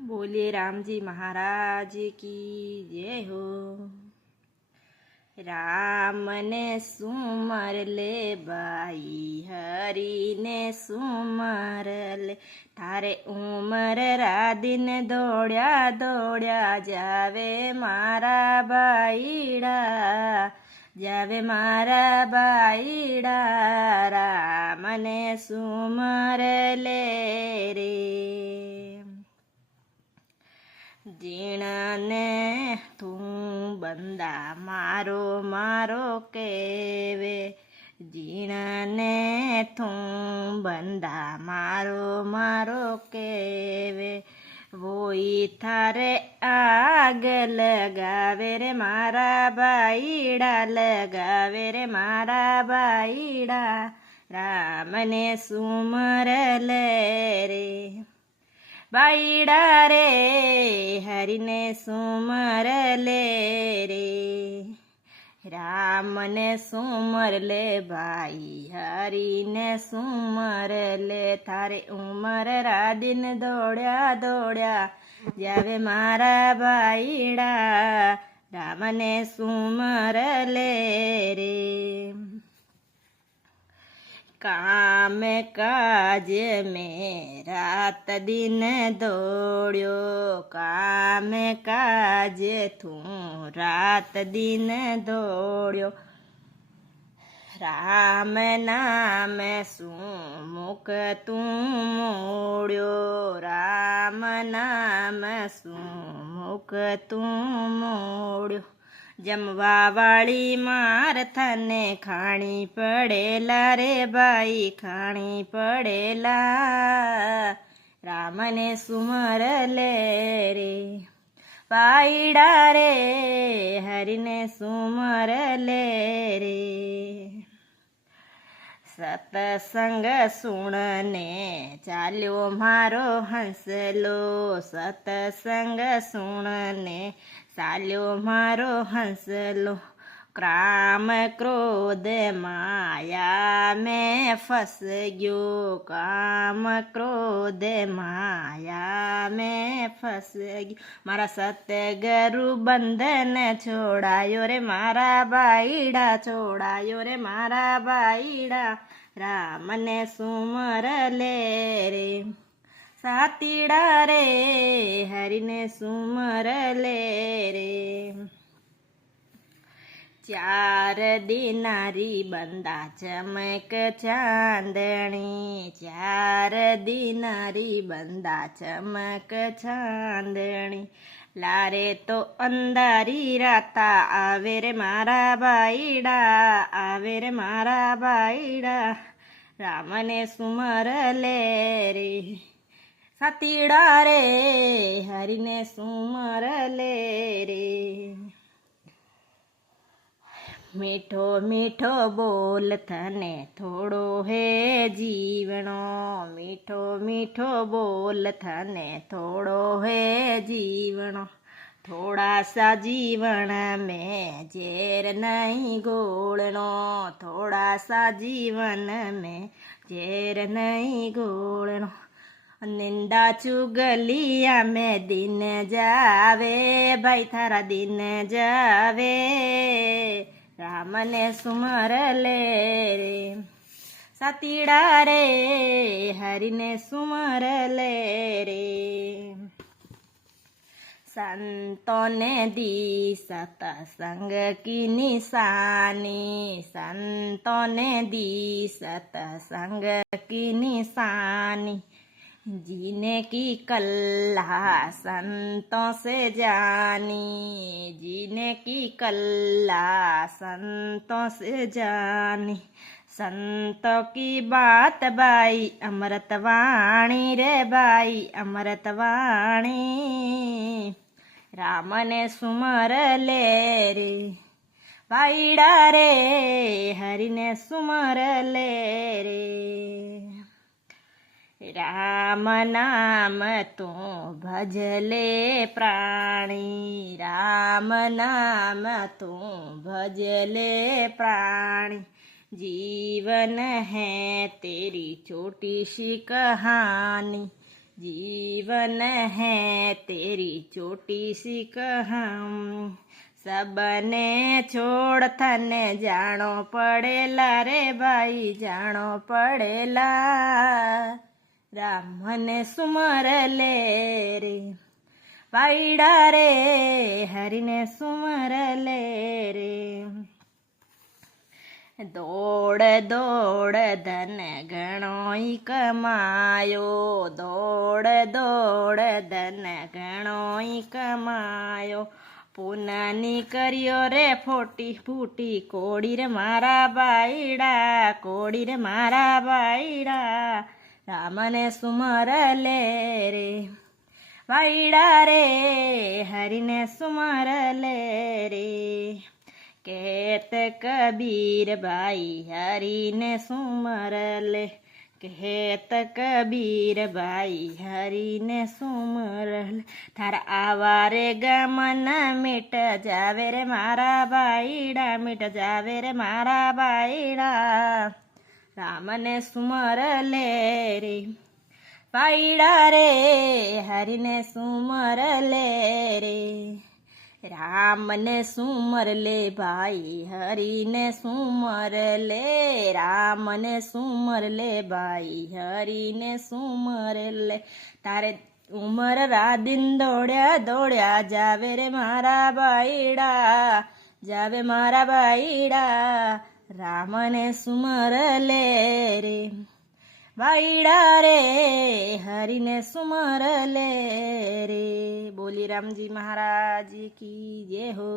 बोलिए राम जी महाराज की जय हो। राम ने सुमर ले बाई, हरि ने सुमर ले। थारे उमर रादिन दौड़्या दौड़्या जावे मारा बाईड़ा, जावे मारा बाईड़ा। राम ने सुमर ले रे। જીણને તું બંદા મારો મારો કેવે, જીણને તું બંદા મારો મારો કેવે। વોઈ થારે આગ લગાવે રે મારા બાઈડા, લગાવે રે મારા બાઈડા। રામને સુમર લે રે बाईड़ा रे, हरि ने सुमर ले रे। राम ने सुमर ले भाई, हरि ने सुमर ले। थारे उमर रादिन दौड़्या दौड़्या जावे मारा बाईड़ा। राम ने सुमर ले रे। काम काज में रात दिन दौड़्यो, काम काज तू रात दिन दौड़्यो। राम नाम सुमुख तू मोड़्यो, राम नाम सुमुख तू मोड़्यो। जमवा वाली मार थने खाणी पड़ेला रे बाई, खाणी पड़ेला। राम ने सुमर ले रे बाईड़ा रे, हरि ने सुमर ले रे। सतसंग सुणने चाल्यो मारो हंसलो, सतसंग सुणने चाल्यो मारो हंसलो। क्राम क्रोध माया में फंस गयो, काम क्रोध माया में फंस गयो। मारा सतगुरु बंधन छोड़ायो रे मारा बाईड़ा, छोड़ायो रे मारा बाईड़ा। राम ने सुमर ले रे सातीड़ा रे, हरि ने सुमर ले रे। चार दिनारी बंदा चमक चांदनी, चार दिनारी बंदा चमक चांदनी। लारे तो अंधारी राता आवे रे मारा बाईड़ा, आवे रे मारा बाईड़ा। राम ने सुमर ले रे सातीड़ा रे, हरि ने सुमर ले रे। मीठो मीठो बोल थने थोड़ो है जीवनो, मीठो मीठो बोल थने थोड़ो है जीवनो। थोड़ा सा जीवन में जेर नहीं घोलनो, थोड़ा सा जीवन में जेर नहीं घोलनो। निंदा चुगलिया में दिन जावे भाई, थारा दिन जावे। राम ने सुमर ले रे सातीड़ा रे, हरि ने सुमर ले रे। संतों ने दी सतसंग की निशानी, संतों ने दी सतसंग की निशानी। जीने की कल्ला संतों से जानी, जीने की कल्ला संतों से जानी। संतों की बात बाई अमृत वाणी रे बाई, अमृत वाणी। राम ने सुमर ले रे बाईड़ा रे, हरि ने सुमर ले रे। राम नाम तू भजले प्राणी, राम नाम तू भजले प्राणी। जीवन है तेरी छोटी सी कहानी, जीवन है तेरी छोटी सी कहम सबने छोड़ थने जानो पड़ेला रे भाई जानो पड़ेला राम મને સુમર લે રે વાયડા રે હરીને સુમર લે રે દોડ દોડ ધન ઘણોય કમાયો દોડ દોડ ધન ઘણોય કમાયો પૂનાની કર્યો રે ફોટી ફૂટી કોડી રે મારા બાયડા કોડી રે મારા બાયડા રામને સુમર લે રે વાયડા રે હરીને સુમર લે રે કહેત કબીર ભાઈ હરીને સુમર લે કહેત કબીર ભાઈ હરીને સુમર લે તારા આવારે ગમન મીટ જાવે રે મારા બાયડા મીટ જાવે રે મારા બાયડા રામને સુમર લે રે વાયડા રે હરીને સુમર લે રે રામને સુમર લે ભાઈ હરીને સુમર લે રામને સુમર લે ભાઈ હરીને સુમર લે તારે ઉમર રાદિન દોડ્યા દોડ્યા જાવે રે મારા બાયડા જાવે મારા બાયડા રામને સુમર લે રે વાયડા રે હરીને સુમર લે રે બોલી રામજી મહારાજ કી જય હો।